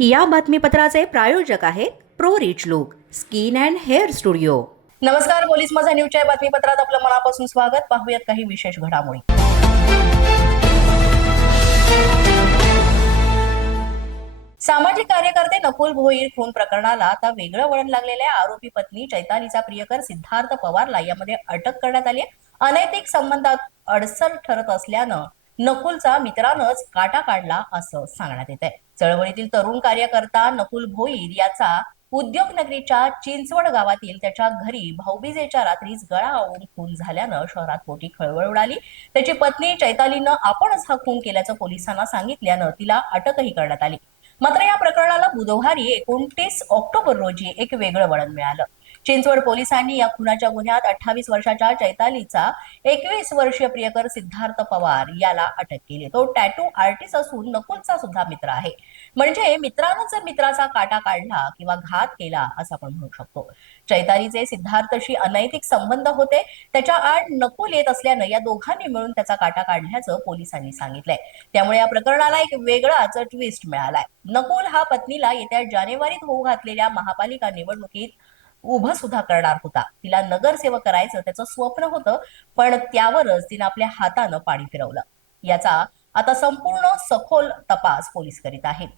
या बातमीपत्राचे प्रायोजक आहेत pro rich look skin and hair studio. नमस्कार पोलीस माझा न्यूजच्या बातमीपत्रात आपलं मनापासून स्वागत. पाहूयात काही विशेष घडामोडी. सामाजिक कार्यकर्ते नकुल भोईर खून प्रकरणाला आता वेगळं वळण लागलेल्या आरोपी पत्नी चैतालीचा प्रियकर सिद्धार्थ पवारला यामध्ये अटक करण्यात आली अनैतिक संबंधात अडसर ठरत असल्यानं नकुलचा मित्रानंच काटा काढला असं सांगण्यात येत आहे चळवळीतील तरुण कार्यकर्ता नकुल भोईर याचा उद्योगनगरीच्या चिंचवड गावातील त्याच्या घरी भाऊबीजेच्या रात्रीच गळा आवळून खून झाल्यानं शहरात मोठी खळबळ उडाली. त्याची पत्नी चैतालीनं आपणच हा खून केल्याचं पोलिसांना सांगितल्यानं तिला अटकही करण्यात आली. मात्र या प्रकरणाला बुधवारी एकोणतीस ऑक्टोबर रोजी एक वेगळं वळण मिळालं. चिंचवड पोलिसांनी या खुनाच्या गुन्ह्यात अठ्ठावीस वर्षाच्या चैतालीचा एकवीस वर्षीय प्रियकर सिद्धार्थ पवार याला अटक केली तो टॅटू आर्टिस्ट असून नकुलचा सुद्धा मित्र आहे. म्हणजे मित्रानं जर मित्राचा काटा काढला किंवा घात केला असं आपण म्हणू शकतो. चैतालीचे सिद्धार्थशी अनैतिक संबंध होते. त्याच्या आड नकुल येत असल्यानं या दोघांनी मिळून त्याचा काटा काढल्याचं पोलिसांनी सांगितलंय. त्यामुळे या प्रकरणाला एक वेगळाच ट्विस्ट मिळालाय. नकुल हा पत्नीला येत्या जानेवारीत होऊ घातलेल्या महापालिका निवडणुकीत उभं सुद्धा करणार होता. तिला नगरसेवक करायचं त्याचं स्वप्न होतं पण त्यावरच तिनं आपल्या हातानं पाणी फिरवलं. याचा आता संपूर्ण सखोल तपास पोलीस करीत आहेत.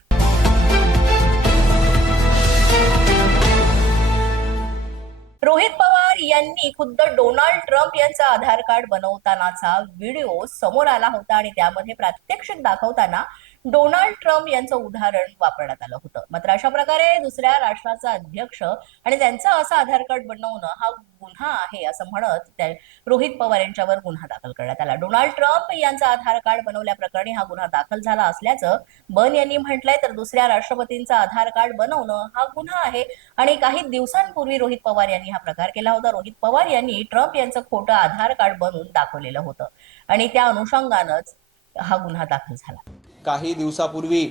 रोहित पवार यांनी खुद्द डोनाल्ड ट्रम्प यांचा आधार कार्ड बनवतानाचा व्हिडिओ समोर आला होता आणि त्यामध्ये प्रात्यक्षिक दाखवताना डोनाल्ड ट्रम्प यांचं उदाहरण वापरण्यात आलं होतं. मात्र अशा प्रकारे दुसऱ्या राष्ट्राचा अध्यक्ष आणि त्यांचं असं आधार कार्ड बनवणं हा गुन्हा आहे असं म्हणत रोहित पवार यांच्यावर गुन्हा दाखल करण्यात आला. डोनाल्ड ट्रम्प यांचं आधार कार्ड बनवल्याप्रकरणी हा गुन्हा दाखल झाला असल्याचं बन यांनी म्हटलंय. तर दुसऱ्या राष्ट्रपतींचं आधार कार्ड बनवणं हा गुन्हा आहे आणि काही दिवसांपूर्वी रोहित पवार यांनी हा प्रकार केला होता. रोहित पवार यांनी ट्रम्प यांचं खोटं आधार कार्ड बनवून दाखवलेलं होतं आणि त्या अनुषंगानंच हा गुन्हा दाखल झाला. काही दिवसापूर्वी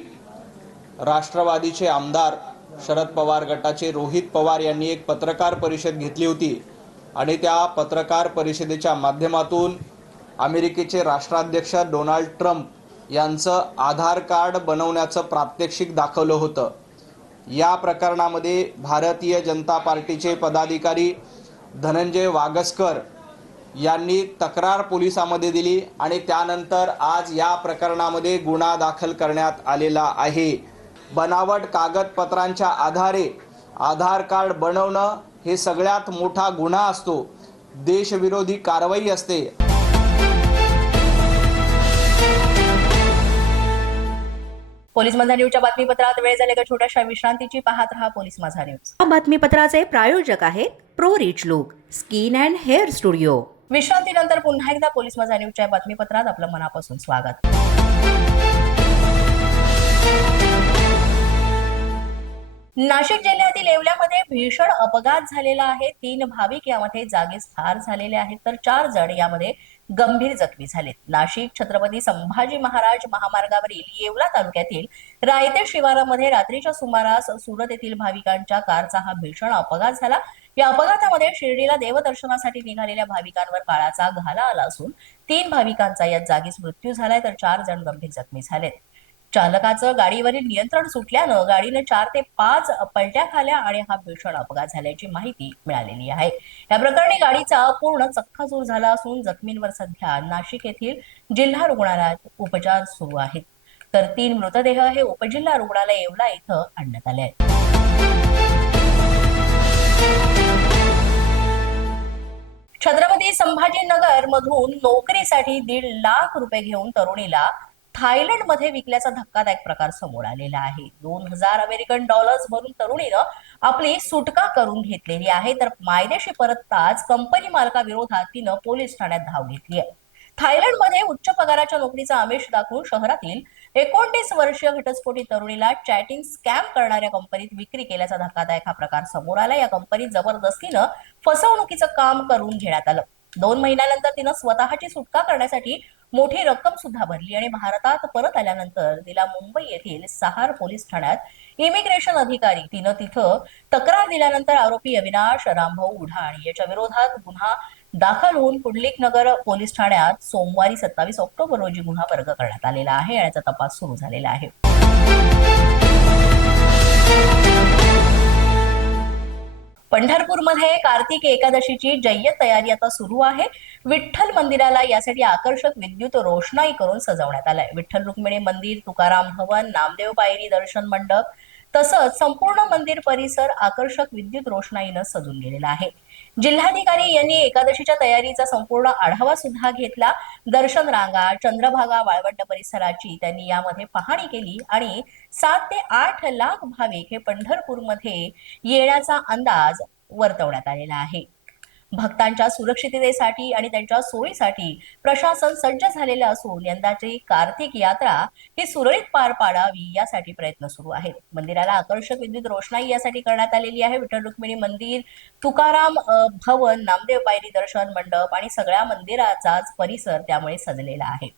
राष्ट्रवादीचे आमदार शरद पवार गटाचे रोहित पवार यांनी एक पत्रकार परिषद घेतली होती आणि त्या पत्रकार परिषदेच्या माध्यमातून अमेरिकेचे राष्ट्राध्यक्ष डोनाल्ड ट्रम्प यांचं आधार कार्ड बनवण्याचं प्रात्यक्षिक दाखवलं होतं. या प्रकरणामध्ये भारतीय जनता पार्टीचे पदाधिकारी धनंजय वागसकर यांनी तक्रार पोलिसांमध्ये दिली आणि त्यानंतर आज या प्रकरणामध्ये गुन्हा दाखल करण्यात आलेला आहे. बनावट कागदपत्रांच्या आधारे आधार कार्ड बनवणं हे सगळ्यात मोठा गुन्हा असतो. देशविरोधी कारवाई असते. पोलीस माझा न्यूजच्या बातमीपत्रात वेळ झाले का छोट्याशा विश्रांतीची पाहत रहा पोलीस माझा न्यूज. या बातमीपत्राचे प्रायोजक आहेत pro rich look skin and hair studio. विश्रांतीनंतर पुन्हा एकदा पोलीस माझा न्यूजच्या बातमीपत्रात आपलं मनापासून स्वागत. नाशिक जिल्ह्यातील येवल्यामध्ये भीषण अपघात झालेला आहे. तीन भाविक यामध्ये जागीच ठार झालेले आहेत. तर चार जण यामध्ये गंभीर जखमी झालेत. नाशिक छत्रपती संभाजी महाराज महामार्गावरील येवला तालुक्यातील रायते शिवारामध्ये रात्रीच्या सुमारास सुरत येथील भाविकांच्या कारचा हा भीषण अपघात झाला. या अपघातामध्ये शिर्डीला देवदर्शनासाठी निघालेल्या भाविकांवर काळाचा घाला आला असून तीन भाविकांचा यात जागीच मृत्यू झालाय. तर चार जण गंभीर जखमी झालेत. चालकाचं गाडीवरील नियंत्रण सुटल्यानं गाडीने चार ते पाच पलट्या खाल्या आणि हा भीषण अपघात झाल्याची माहिती मिळालेली आहे. या प्रकरणी गाडीचा पूर्ण चक्काचूर झाला असून जखमींवर सध्या नाशिक येथील जिल्हा रुग्णालयात उपचार सुरू आहेत. तर तीन मृतदेह हे उपजिल्हा रुग्णालय येवला इथं आणण्यात आले आहेत. छत्रपती संभाजीनगर मधून नोकरीसाठी दीड लाख रुपये घेऊन तरुणीला थायलंडमध्ये विकल्याचा धक्कादायक प्रकार समोर आलेला आहे. दोन हजार अमेरिकन डॉलर्स भरून तरुणीनं आपली सुटका करून घेतलेली आहे. तर मायदेशी परतताच कंपनी मालकाविरोधात तिनं पोलीस ठाण्यात धाव घेतली आहे. थायलंडमध्ये उच्च पगाराच्या नोकरीचा आमिष दाखवून शहरातील एकोणतीस वर्षीय घटस्फोटी तरुणीला चॅटिंग स्कॅम करणाऱ्या कंपनीत विक्री केल्याचा धक्कादायक हा प्रकार समोर आला. या कंपनीत जबरदस्तीनं फसवणुकीचं काम करून घेण्यात आलं. दोन महिन्यानंतर तिनं स्वतःची सुटका करण्यासाठी मोठी रक्कम सुद्धा भरली आणि भारतात परत आल्यानंतर तिला मुंबई येथील सहार पोलीस ठाण्यात इमिग्रेशन अधिकारी तिनं तिथं तक्रार दिल्यानंतर आरोपी अविनाश रामभाऊ उढाण याच्या विरोधात गुन्हा दाखल होऊन पुंडलिक नगर पोलीस ठाण्यात सोमवारी सत्तावीस ऑक्टोबर रोजी गुन्हा वर्ग करण्यात आलेला आहे आणि याचा तपास सुरू झालेला आहे. पंढरपूरमध्ये कार्तिक एकादशीची जय्यत तयारी आता सुरू आहे. विठ्ठल मंदिराला यासाठी आकर्षक विद्युत रोषणाई करून सजवण्यात आलंय. विठ्ठल रुक्मिणी मंदिर तुकाराम भवन नामदेव पायरी दर्शन मंडप तसंच संपूर्ण मंदिर परिसर आकर्षक विद्युत रोषणाईनं सजून गेलेला आहे. जिल्हाधिकारी यांनी एकादशीच्या तयारीचा संपूर्ण आढावा सुद्धा घेतला. दर्शन रांगा चंद्रभागा वाळवंट परिसराची त्यांनी यामध्ये पाहणी केली आणि सात ते आठ लाख भाविक हे पंढरपूरमध्ये येण्याचा अंदाज वर्तवण्यात आलेला आहे. भक्तांच्या सुरक्षिततेसाठी आणि त्यांच्या सोयीसाठी प्रशासन सज्ज झालेले असून यंदाची कार्तिक यात्रा ही सुरळीत पार पाडावी यासाठी प्रयत्न सुरू आहेत. मंदिराला आकर्षक विद्युत रोषणाई यासाठी करण्यात आलेली आहे. विठ्ठल रुक्मिणी मंदिर तुकाराम भवन नामदेव पायरी दर्शन मंडप आणि सगळ्या मंदिराचाच परिसर त्यामुळे सजलेला आहे.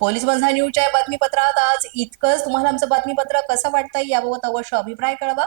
पोलीस बंधा न्यूजच्या बातमीपत्रात आज इतकंच. तुम्हाला आमचं बातमीपत्र कसं वाटतंय याबाबत अवश्य अभिप्राय कळवा.